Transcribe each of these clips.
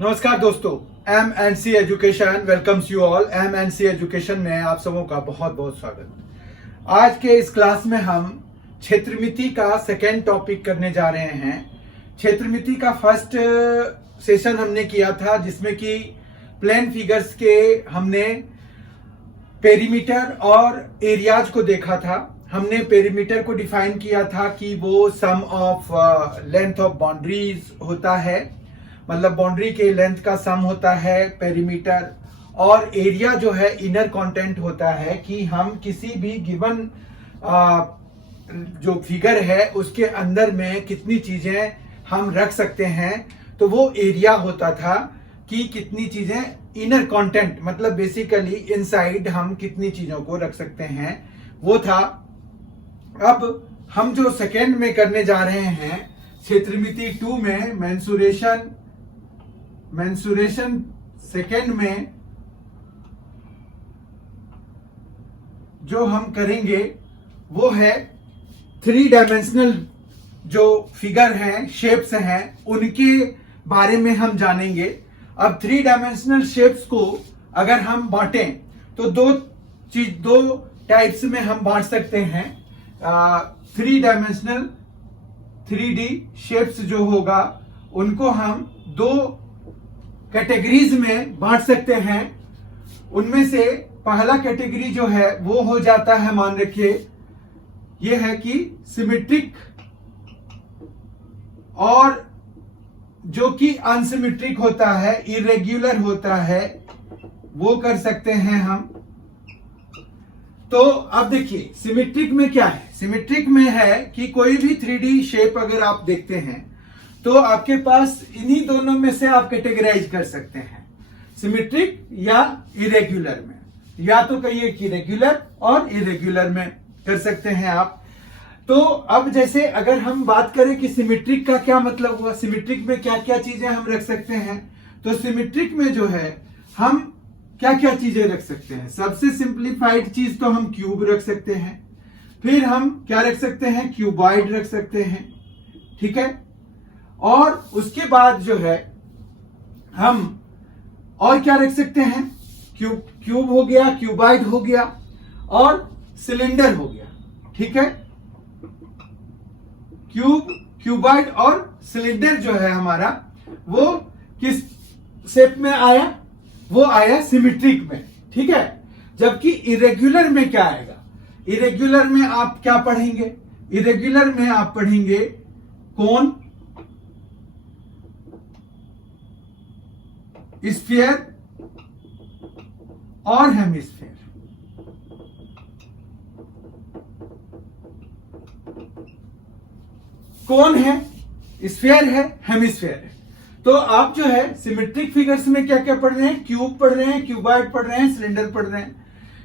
नमस्कार दोस्तों, M and C education welcomes you all. M and C education में आप सबों का बहुत बहुत स्वागत। आज के इस क्लास में हम क्षेत्रमिति का सेकेंड टॉपिक करने जा रहे हैं। क्षेत्रमिति का फर्स्ट सेशन हमने किया था जिसमें कि प्लेन फिगर्स के हमने पेरीमीटर और एरियाज को देखा था। हमने पेरीमीटर को डिफाइन किया था कि वो सम ऑफ लेंथ ऑफ बाउंड्रीज होता है, मतलब बाउंड्री के लेंथ का सम होता है पेरीमीटर। और एरिया जो है इनर कंटेंट होता है कि हम किसी भी गिवन जो फिगर है उसके अंदर में कितनी चीजें हम रख सकते हैं। तो वो एरिया होता था कि कितनी चीजें इनर कंटेंट, मतलब बेसिकली इनसाइड हम कितनी चीजों को रख सकते हैं, वो था। अब हम जो सेकेंड में करने जा रहे हैं क्षेत्रमिति 2 में मेंसुरेशन सेकेंड में जो हम करेंगे वो है 3 डायमेंशनल जो फिगर हैं, शेप्स हैं, उनके बारे में हम जानेंगे। अब 3 डायमेंशनल शेप्स को अगर हम बांटें तो दो टाइप्स में हम बांट सकते हैं। 3 डायमेंशनल 3D शेप्स जो होगा उनको हम 2 कैटेगरीज में बांट सकते हैं। उनमें से पहला कैटेगरी जो है वो हो जाता है, मान रखिए ये है कि सिमेट्रिक, और जो कि अनसिमेट्रिक होता है, इरेग्युलर होता है, वो कर सकते हैं हम। तो अब देखिए सिमेट्रिक में क्या है। सिमेट्रिक में है कि कोई भी 3D शेप अगर आप देखते हैं तो आपके पास इन्हीं दोनों में से आप कैटेगराइज कर सकते हैं, सिमेट्रिक या इरेग्युलर में। या तो कहिए कि रेगुलर और इरेग्युलर में कर सकते हैं आप। तो अब जैसे अगर हम बात करें कि सिमेट्रिक का क्या मतलब हुआ, सिमेट्रिक में क्या क्या चीजें हम रख सकते हैं, तो सिमेट्रिक में जो है हम क्या क्या चीजें रख सकते हैं। सबसे सिंप्लीफाइड चीज तो हम क्यूब रख सकते हैं, फिर हम क्या रख सकते हैं, क्यूबॉइड रख सकते हैं, ठीक है। और उसके बाद जो है हम और क्या रख सकते हैं, क्यूब हो गया, क्यूबॉइड हो गया और सिलेंडर हो गया, ठीक है। क्यूबॉइड और सिलेंडर जो है हमारा वो किस शेप में आया, वो आया सिमेट्रिक में, ठीक है। जबकि इरेग्युलर में क्या आएगा, इरेग्युलर में आप क्या पढ़ेंगे, इरेग्युलर में आप पढ़ेंगे कोन, स्फीयर और हेमिस्फीयर। कौन है, स्फीयर है, हेमिस्फीयर है। तो आप जो है सिमेट्रिक फिगर्स में क्या क्या पढ़ रहे हैं, क्यूब पढ़ रहे हैं, क्यूबॉइड पढ़ रहे हैं, सिलेंडर पढ़ रहे हैं।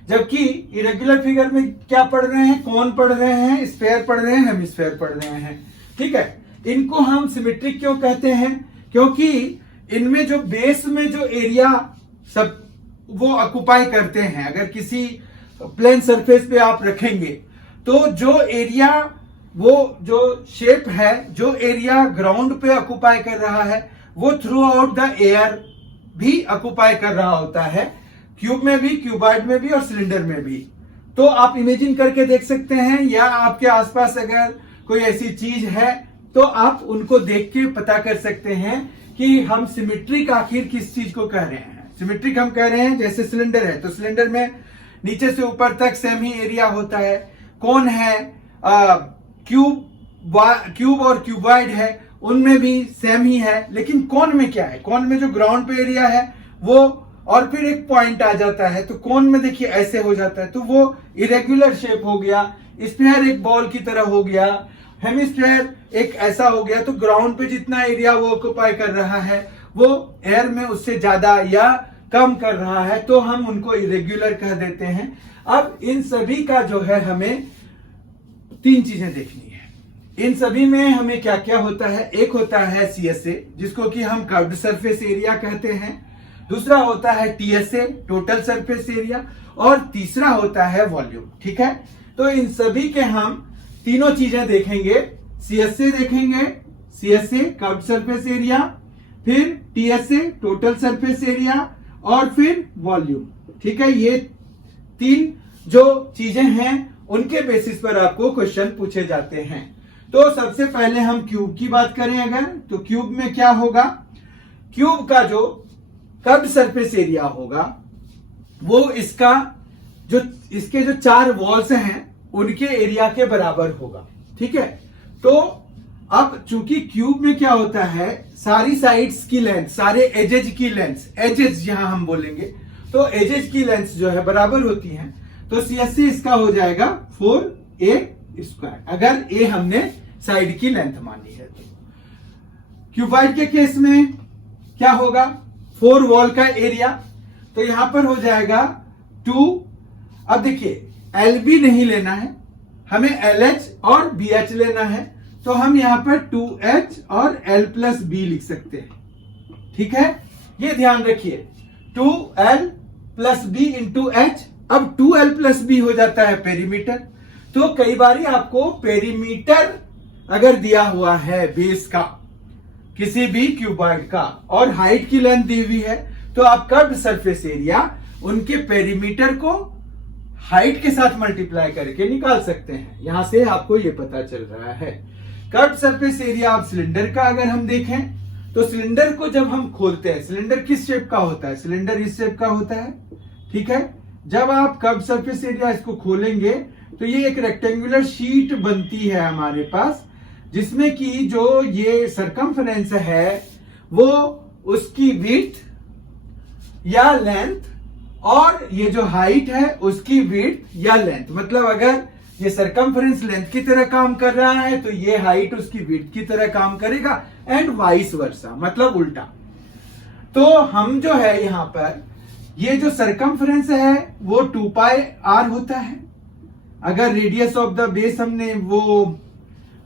जबकि इरेगुलर फिगर में क्या पढ़ रहे हैं, कौन पढ़ रहे हैं, स्फीयर पढ़ रहे हैं, हेमिस्फीयर पढ़ रहे हैं, ठीक है। इनको हम सिमेट्रिक क्यों कहते हैं, क्योंकि इनमें जो बेस में जो एरिया सब वो ऑक्युपाई करते हैं। अगर किसी प्लेन सरफेस पे आप रखेंगे तो जो एरिया, वो जो शेप है, जो एरिया ग्राउंड पे ऑक्युपाई कर रहा है वो थ्रू आउट द एयर भी ऑक्युपाई कर रहा होता है, क्यूब में भी, क्यूबॉइड में भी और सिलेंडर में भी। तो आप इमेजिन करके देख सकते हैं, या आपके आसपास अगर कोई ऐसी चीज है तो आप उनको देख के पता कर सकते हैं कि हम सिमेट्रिक आखिर किस चीज को कह रहे हैं। सिमेट्रिक हम कह रहे हैं जैसे सिलेंडर है तो सिलेंडर में नीचे से ऊपर तक सेम ही एरिया होता है। कौन है, क्यूब और क्यूबॉइड है, उनमें भी सेम ही है। लेकिन कौन में क्या है, कौन में जो ग्राउंड पे एरिया है वो, और फिर एक पॉइंट आ जाता है तो कौन में देखिए ऐसे हो जाता है, तो वो इरेगुलर शेप हो गया। स्फीयर एक बॉल की तरह हो गया, हेमिस्फीयर एक ऐसा हो गया। तो ग्राउंड पे जितना एरिया वो ऑक्युपाई कर रहा है वो एयर में उससे ज्यादा या कम कर रहा है, तो हम उनको इरेगुलर कह देते हैं। अब इन सभी का जो है हमें 3 चीजें देखनी है। इन सभी में हमें क्या क्या होता है, एक होता है CSA जिसको कि हम कर्व्ड सरफेस एरिया कहते हैं, दूसरा होता है TSA टोटल सरफेस एरिया, और तीसरा होता है वॉल्यूम, ठीक है। तो इन सभी के हम तीनों चीजें देखेंगे, CSA देखेंगे, CSA कर्व्ड सरफेस एरिया, फिर टीएसए टोटल सरफेस एरिया और फिर वॉल्यूम। ठीक है, ये 3 जो चीजें हैं उनके बेसिस पर आपको क्वेश्चन पूछे जाते हैं। तो सबसे पहले हम क्यूब की बात करें अगर, तो क्यूब में क्या होगा, क्यूब का जो कर्व्ड सरफेस एरिया होगा वो इसके जो 4 वॉल्स हैं उनके एरिया के बराबर होगा। ठीक है, तो अब चूंकि क्यूब में क्या होता है, सारी साइड्स की लेंथ, सारे एजेज की लेंथ, एजेज यहां हम बोलेंगे, तो एजेज की लेंथ जो है बराबर होती है, तो सीएससी इसका हो जाएगा 4a², अगर ए हमने साइड की लेंथ मानी है तो। क्यूबाइड के केस में क्या होगा, 4 वॉल का एरिया, तो यहां पर हो जाएगा 2। अब देखिए LB नहीं लेना है, हमें LH और BH लेना है, तो हम यहां पर 2H और L+B लिख सकते हैं। ठीक है, ये ध्यान रखिए, 2L+B इंटू H। अब 2L+B हो जाता है पेरीमीटर। तो कई बार आपको पेरीमीटर अगर दिया हुआ है बेस का किसी भी क्यूबॉइड का और हाइट की लेंथ दी हुई है, तो आप कर्व्ड सरफेस एरिया उनके पेरीमीटर को हाइट के साथ मल्टीप्लाई करके निकाल सकते हैं। यहां से आपको यह पता चल रहा है। Curved surface area of cylinder का अगर हम देखें, तो सिलेंडर को जब हम खोलते हैं, सिलेंडर किस शेप का होता है, सिलेंडर इस शेप का होता है। ठीक है, जब आप कर्व्ड सरफेस एरिया इसको खोलेंगे तो ये एक रेक्टेंगुलर शीट बनती है हमारे पास, जिसमें कि जो ये सरकमफ्रेंस है वो उसकी विड्थ या लेंथ और ये जो हाइट है उसकी विड्थ या लेंथ, मतलब अगर ये सरकमफ्रेंस लेंथ की तरह काम कर रहा है तो ये हाइट उसकी विड्थ की तरह काम करेगा, एंड वाइस वर्सा, मतलब उल्टा। तो हम जो है यहां पर ये जो सरकमफ्रेंस है वो 2πr होता है। अगर रेडियस ऑफ द बेस हमने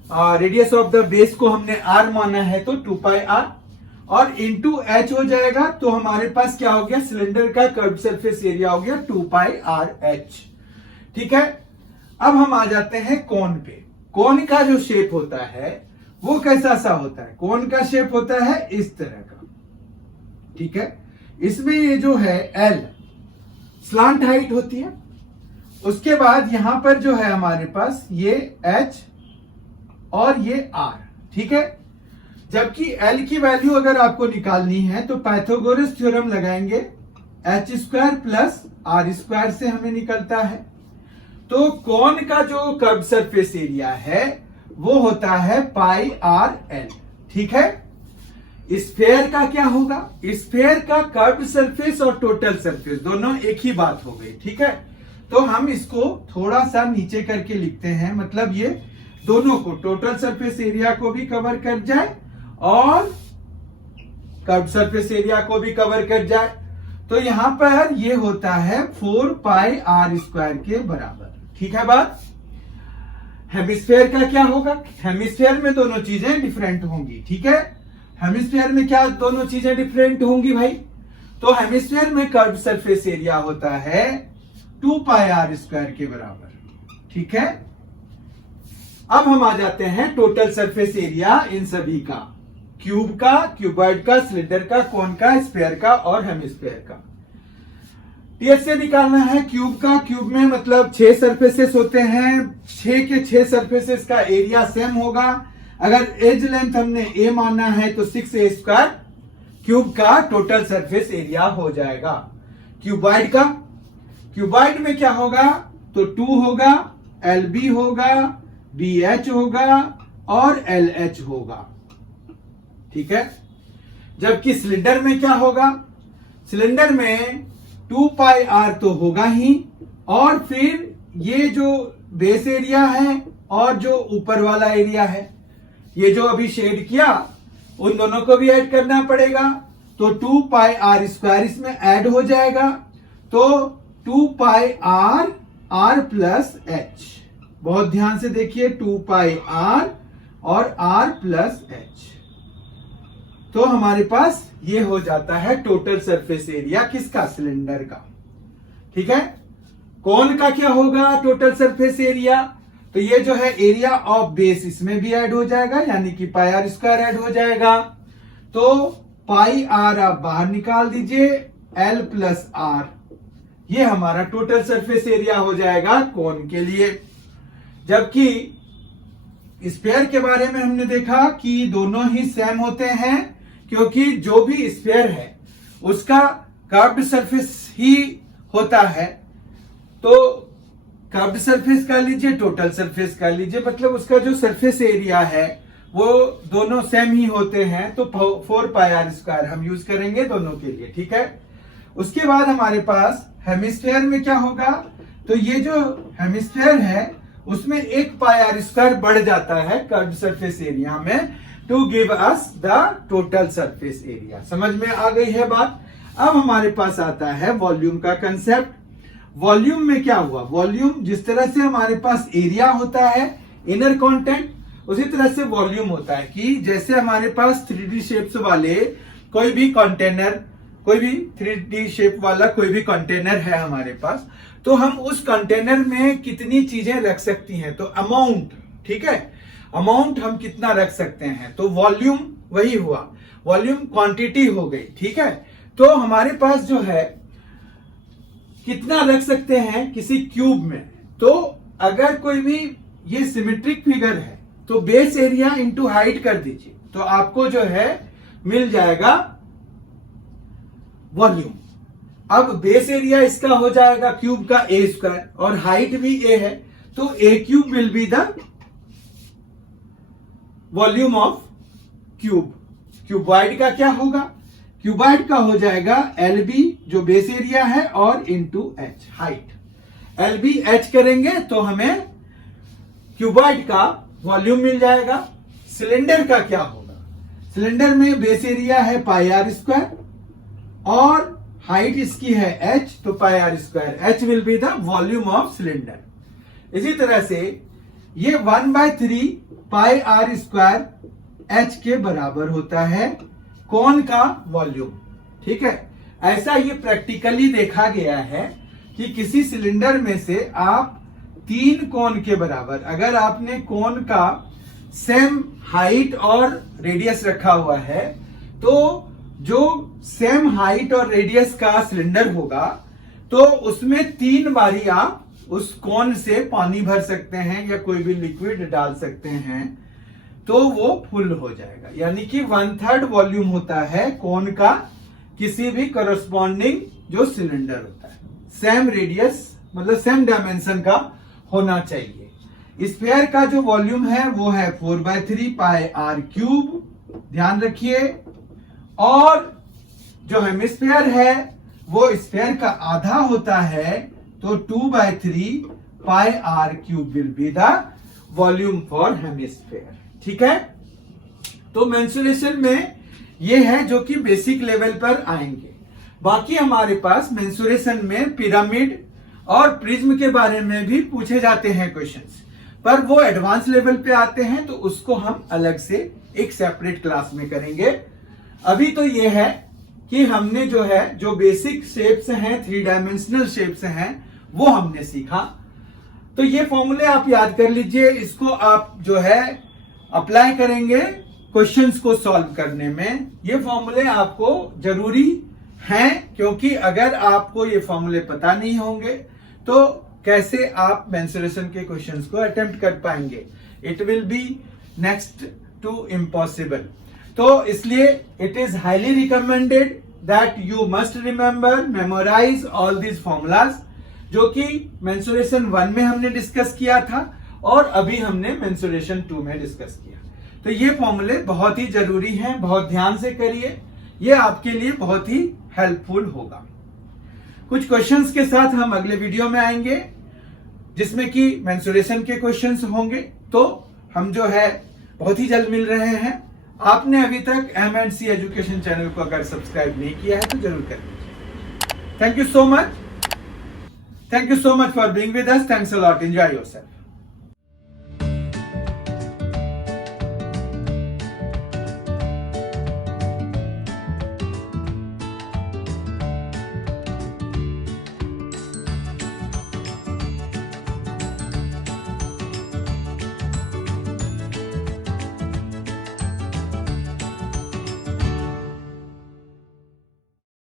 रेडियस ऑफ द बेस को हमने r माना है तो 2πr और इंटू h हो जाएगा, तो हमारे पास क्या हो गया, सिलेंडर का कर्व्ड सरफेस एरिया हो गया 2πrh। ठीक है, अब हम आ जाते हैं कोन पे। कोन का जो शेप होता है वो कैसा सा होता है, कोन का शेप होता है इस तरह का। ठीक है, इसमें ये जो है L स्लांट हाइट होती है, उसके बाद यहां पर जो है हमारे पास ये H और ये R। ठीक है, जबकि L की वैल्यू अगर आपको निकालनी है तो पाइथागोरस थ्योरम लगाएंगे, h² प्लस r² से हमें निकलता है। तो कोन का जो कर्व्ड सरफेस एरिया है वो होता है πrl। ठीक है, स्फेयर का क्या होगा, स्फेयर का कर्व्ड सरफेस और टोटल सरफेस दोनों एक ही बात हो गई। ठीक है, तो हम इसको थोड़ा सा नीचे करके लिखते हैं, मतलब ये दोनों को, टोटल सरफेस एरिया को भी कवर कर जाए और कर्व्ड सरफेस एरिया को भी कवर कर जाए। तो यहां पर ये होता है 4πr² के बराबर। ठीक है बात। हेमिस्फेयर का क्या होगा, हेमिस्फेयर में दोनों चीजें डिफरेंट होंगी। ठीक है, हेमिस्फेयर में क्या दोनों चीजें डिफरेंट होंगी भाई, तो हेमिस्फेयर में कर्व्ड सरफेस एरिया होता है 2πr² के बराबर। ठीक है, अब हम आ जाते हैं टोटल सरफेस एरिया इन सभी का, क्यूब का, क्यूबॉइड का, सिलेंडर का, कोन का, स्फेयर का और हेमिस्फेयर का। टीएसए निकालना है क्यूब का। क्यूब में मतलब 6 सरफेसेस होते हैं, 6 के 6 सरफेसेस का एरिया सेम होगा। अगर एज लेंथ हमने a माना है तो 6a², क्यूब का टोटल सरफेस एरिया हो जाएगा। क्यूबॉइड का, क्यूबॉइड में क्या होगा, तो 2 होगा, LB होगा, BH होगा और LH होगा। ठीक है, जबकि सिलेंडर में क्या होगा, सिलेंडर में 2πr तो होगा ही, और फिर ये जो बेस एरिया है और जो ऊपर वाला एरिया है, ये जो अभी शेड किया, उन दोनों को भी ऐड करना पड़ेगा, तो 2πr² इसमें ऐड हो जाएगा, तो 2πr r+h। बहुत ध्यान से देखिए, 2πr और r+h, तो हमारे पास ये हो जाता है टोटल सरफेस एरिया किसका, सिलेंडर का। ठीक है, कोन का क्या होगा टोटल सरफेस एरिया, तो ये जो है एरिया ऑफ बेस इसमें भी ऐड हो जाएगा, यानी कि πr² ऐड हो जाएगा, तो पाई आर आप बाहर निकाल दीजिए, एल प्लस आर, ये हमारा टोटल सरफेस एरिया हो जाएगा कोन के लिए। जबकि स्फीयर के बारे में हमने देखा कि दोनों ही सेम होते हैं, क्योंकि जो भी स्फीयर है उसका कर्व्ड सरफेस ही होता है। तो कर्व्ड सरफेस कर लीजिए, टोटल सरफेस कर लीजिए, मतलब उसका जो सरफेस एरिया है वो दोनों सेम ही होते हैं। तो 4 पाई आर स्क्वायर हम यूज करेंगे दोनों के लिए, ठीक है। उसके बाद हमारे पास हेमिस्फीयर में क्या होगा, तो ये जो हेमिस्फीयर है उसमें 1 पाई आर स्क्वायर बढ़ जाता है कर्व्ड सरफेस एरिया में, to give us the total surface area. समझ में आ गई है बात। अब हमारे पास आता है वॉल्यूम का कंसेप्ट। वॉल्यूम में क्या हुआ, वॉल्यूम जिस तरह से हमारे पास एरिया होता है इनर कंटेंट, उसी तरह से वॉल्यूम होता है कि जैसे हमारे पास 3D शेप्स वाले कोई भी कंटेनर, कोई भी 3D शेप वाला कोई भी कंटेनर है हमारे पास, तो हम उस कंटेनर में कितनी चीजें रख सकती हैं, तो अमाउंट, ठीक है, अमाउंट हम कितना रख सकते हैं, तो वॉल्यूम वही हुआ, वॉल्यूम क्वांटिटी हो गई, ठीक है। तो हमारे पास जो है कितना रख सकते हैं किसी क्यूब में, तो अगर कोई भी ये सिमेट्रिक फिगर है तो बेस एरिया इंटू हाइट कर दीजिए, तो आपको जो है मिल जाएगा वॉल्यूम। अब बेस एरिया इसका हो जाएगा क्यूब का ए स्क्वायर, और हाइट भी ए है, तो a cube will be the volume of cube. Cuboid का क्या होगा, क्यूबॉइड का हो जाएगा एल बी जो बेस एरिया है और into H height. L B H करेंगे तो हमें क्यूबॉइड का वॉल्यूम मिल जाएगा। सिलेंडर का क्या होगा, सिलेंडर में बेस एरिया है पाई आर स्क्वायर और हाइट इसकी है h, तो pi r square, h will be the volume of cylinder. इसी तरह से ये 1/3 पाई आर स्क्वायर h के बराबर होता है कोन का वॉल्यूम, ठीक है। ऐसा ये प्रैक्टिकली देखा गया है कि किसी सिलेंडर में से आप 3 कोन के बराबर, अगर आपने कोन का सेम हाइट और रेडियस रखा हुआ है, तो जो सेम हाइट और रेडियस का सिलेंडर होगा तो उसमें 3 बारी आप उस कोन से पानी भर सकते हैं या कोई भी लिक्विड डाल सकते हैं, तो वो फुल हो जाएगा। यानी कि 1/3 वॉल्यूम होता है कोन का किसी भी करस्पॉन्डिंग जो सिलेंडर होता है, सेम रेडियस मतलब सेम डायमेंशन का होना चाहिए। स्फीयर का जो वॉल्यूम है वो है 4/3 पाई आर क्यूब, ध्यान रखिए। और जो हेमिस्फीयर है वो स्फीयर का आधा होता है, तो 2/3 pi r cube will be the volume for hemisphere, ठीक है। तो मेंसुरेशन में ये है जो कि बेसिक लेवल पर आएंगे। बाकी हमारे पास मेंसुरेशन में पिरामिड और प्रिज्म के बारे में भी पूछे जाते हैं क्वेश्चंस, पर वो एडवांस लेवल पे आते हैं, तो उसको हम अलग से एक सेपरेट क्लास में करेंगे। अभी तो ये है कि हमने जो है जो बेसिक शेप्स हैं, 3 डायमेंशनल शेप्स हैं, वो हमने सीखा। तो ये फॉर्मूले आप याद कर लीजिए, इसको आप जो है अप्लाई करेंगे क्वेश्चंस को सॉल्व करने में। ये फॉर्मूले आपको जरूरी हैं, क्योंकि अगर आपको ये फॉर्मूले पता नहीं होंगे तो कैसे आप मेंसुरेशन के क्वेश्चंस को अटेम्प्ट कर पाएंगे, it will be next to impossible. तो इसलिए it is highly recommended that you must remember, memorize all these formulas, जो कि मेंसुरेशन 1 में हमने डिस्कस किया था और अभी हमने मेंसुरेशन 2 में डिस्कस किया। तो ये फॉर्मूले बहुत ही जरूरी हैं, बहुत ध्यान से करिए, ये आपके लिए बहुत ही हेल्पफुल होगा। कुछ क्वेश्चंस के साथ हम अगले वीडियो में आएंगे जिसमें कि मेंसुरेशन के क्वेश्चंस होंगे। तो हम जो है बहुत ही जल्द मिल रहे हैं। आपने अभी तक M&C एजुकेशन चैनल को अगर सब्सक्राइब नहीं किया है तो जरूर कर लीजिए। Thank you so much for being with us. Thanks a lot. Enjoy yourself.